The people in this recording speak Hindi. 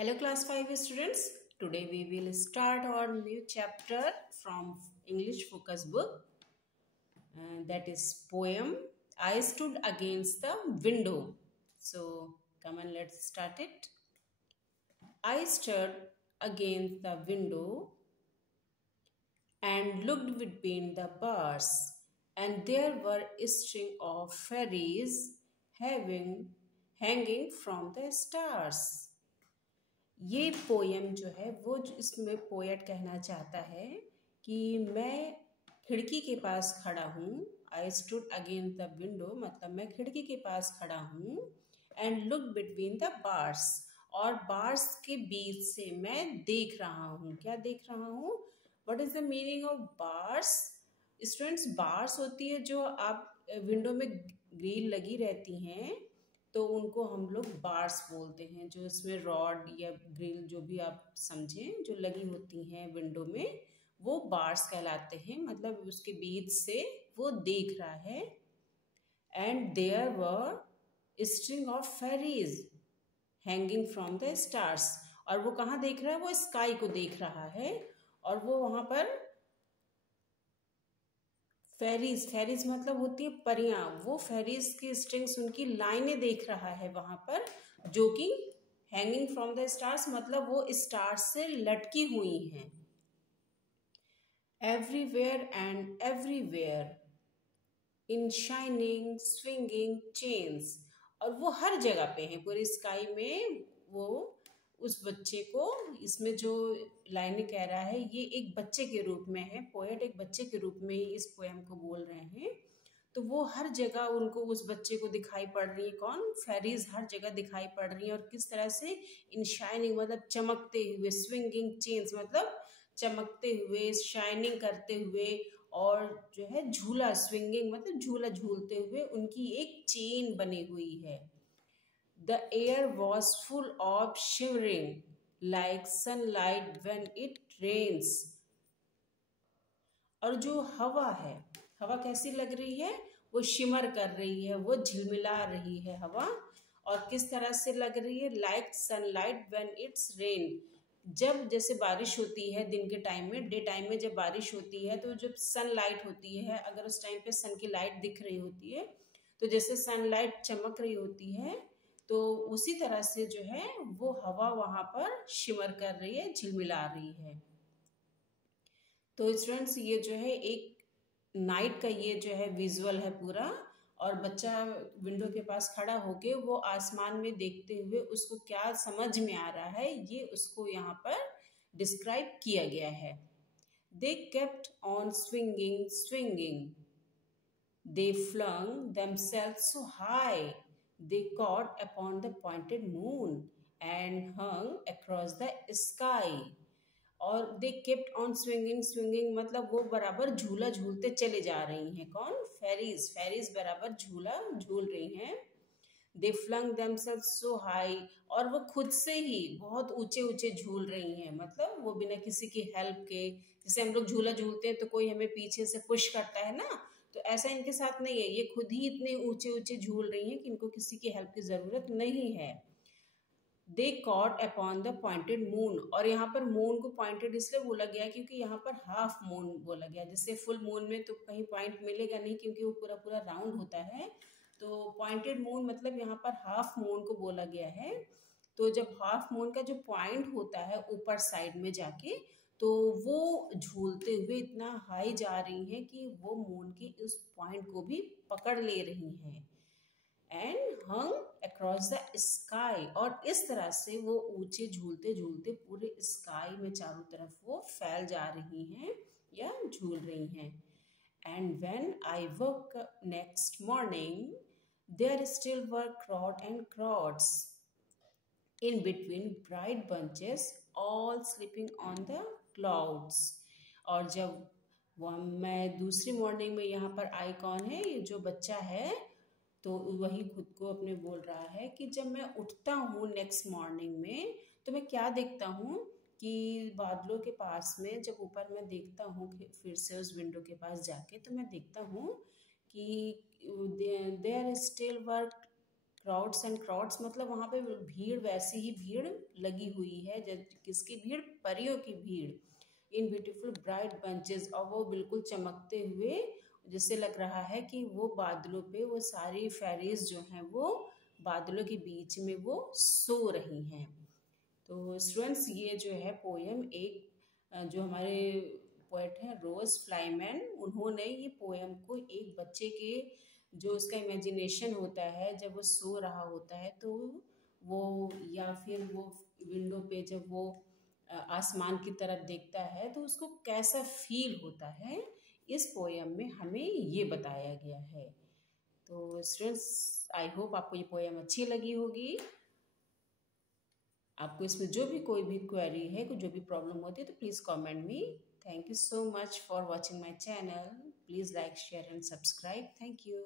Hello class 5 students. Today we will start our new chapter from English focus book that is poem I Stood Against the Window. So come on, let's start it. I stood against the window and looked between the bars, and there were a string of fairies hanging from the stars. ये पोयम जो है वो इसमें पोएट कहना चाहता है कि मैं खिड़की के पास खड़ा हूँ. I stood against the window मतलब मैं खिड़की के पास खड़ा हूँ. And look between the bars और बार्स के बीच से मैं देख रहा हूँ. क्या देख रहा हूँ? What is the meaning of bars? Students, bars होती है जो आप विंडो में ग्रिल लगी रहती हैं तो उनको हम लोग बार्स बोलते हैं. जो इसमें रॉड या ग्रिल जो भी आप समझें जो लगी होती हैं विंडो में वो बार्स कहलाते हैं. मतलब उसके बीच से वो देख रहा है. And there were string of fairies hanging from the stars. और वो कहाँ देख रहा है? वो स्काई को देख रहा है. और वो वहां पर फेरीज मतलब होती है परियां. वो फेरीज की स्ट्रिंग्स उनकी लाइनें देख रहा है वहां पर, जो कि हैंगिंग फ्रॉम द स्टार्स मतलब वो स्टार्स से लटकी हुई हैं. Everywhere and everywhere in shining swinging chains. और वो हर जगह पे है पूरी स्काई में. वो उस बच्चे को, इसमें जो लाइनें कह रहा है ये एक बच्चे के रूप में है. पोएट एक बच्चे के रूप में ही इस पोएम को बोल रहे हैं. तो वो हर जगह उनको उस बच्चे को दिखाई पड़ रही है. कौन? फेरीज हर जगह दिखाई पड़ रही है. और किस तरह से? इन शाइनिंग मतलब चमकते हुए, स्विंगिंग चेन्स मतलब चमकते हुए, शाइनिंग करते हुए, और जो है झूला, स्विंगिंग मतलब झूला झूलते हुए उनकी एक चेन बनी हुई है. The air was full of shivering like sunlight when it rains. और जो हवा है, हवा कैसी लग रही है? वो शिमर कर रही है, वो झिलमिला रही है हवा. और किस तरह से लग रही है? Like sunlight when it's rain. जब जैसे बारिश होती है दिन के टाइम में, डे टाइम में जब बारिश होती है तो जब सनलाइट होती है, अगर उस टाइम पे सन की लाइट दिख रही होती है तो जैसे सनलाइट चमक रही होती है तो उसी तरह से जो है वो हवा वहां पर शिमर कर रही है, झिलमिला रही है. तो स्टूडेंट्स, ये जो है एक नाइट का ये जो है विजुअल है पूरा. और बच्चा विंडो के पास खड़ा होके वो आसमान में देखते हुए उसको क्या समझ में आ रहा है ये उसको यहाँ पर डिस्क्राइब किया गया है. They kept on swinging swinging, they flung themselves so high, they caught upon the pointed moon and hung across the sky. और दे केप्ट ऑन स्विंगिंग स्विंगिंग मतलब वो बराबर झूला झूलते चले जा रही हैं. कौन? फेरीज. फेरीज बराबर झूला झूल रही हैं. दे फ्लंग देमसेल्व्स सो हाई और वो खुद से ही बहुत ऊंचे ऊंचे झूल रही हैं. मतलब वो बिना किसी की हेल्प के, जैसे हम लोग झूला झूलते हैं तो कोई हमें पीछे से पुश करता है ना, तो ऐसा इनके साथ नहीं है. ये खुद ही इतने ऊंचे ऊंचे झूल रही हैं कि इनको किसी की हेल्प की जरूरत नहीं है. They caught upon the pointed moon. और यहाँ पर मून को पॉइंटेड इसलिए बोला गया क्योंकि यहाँ पर हाफ मून बोला गया. जैसे फुल मून में तो कहीं पॉइंट मिलेगा नहीं क्योंकि वो पूरा पूरा राउंड होता है. तो पॉइंटेड मून मतलब यहाँ पर हाफ मून को बोला गया है. तो जब हाफ मून का जो पॉइंट होता है ऊपर साइड में जाके, तो वो झूलते हुए इतना हाई जा रही हैं कि वो मून की उस पॉइंट को भी पकड़ ले रही हैं. And hung across the sky. और इस तरह से वो ऊंचे झूलते झूलते पूरे स्काई में चारों तरफ वो फैल जा रही हैं या झूल रही हैं. And when I woke next morning there still were crowd and crowds in between bright bunches all sleeping on the clouds. और जब मैं दूसरी मॉर्निंग में, यहाँ पर आई कौन है? ये जो बच्चा है, तो वही खुद को अपने बोल रहा है कि जब मैं उठता हूँ नेक्स्ट मॉर्निंग में तो मैं क्या देखता हूँ कि बादलों के पास में जब ऊपर मैं देखता हूँ फिर से उस विंडो के पास जाके, तो मैं देखता हूँ कि there still were crowds and crowds मतलब वहाँ पे भीड़, वैसी ही भीड़ लगी हुई है, किसकी भीड़, परियों की भीड़। इन ब्यूटीफुल ब्राइट बंचेस, और वो बिल्कुल चमकते हुए, जिससे लग रहा है कि वो बादलों पे वो सारी फेरीज जो हैं वो बादलों के बीच में वो सो रही हैं। तो स्टूडेंट्स, ये जो है पोयम एक जो हमारे पोएट हैं रोज फ्लाईमैन, उन्होंने ये पोयम को एक बच्चे के जो उसका इमेजिनेशन होता है जब वो सो रहा होता है, तो वो, या फिर वो विंडो पे जब वो आसमान की तरफ देखता है तो उसको कैसा फील होता है, इस पोयम में हमें ये बताया गया है। तो स्टूडेंट्स, आई होप आपको ये पोयम अच्छी लगी होगी। आपको इसमें जो भी कोई भी क्वेरी है, कोई जो भी प्रॉब्लम होती है, तो please comment me. Thank you so much for watching my channel. Please like, share and subscribe. Thank you.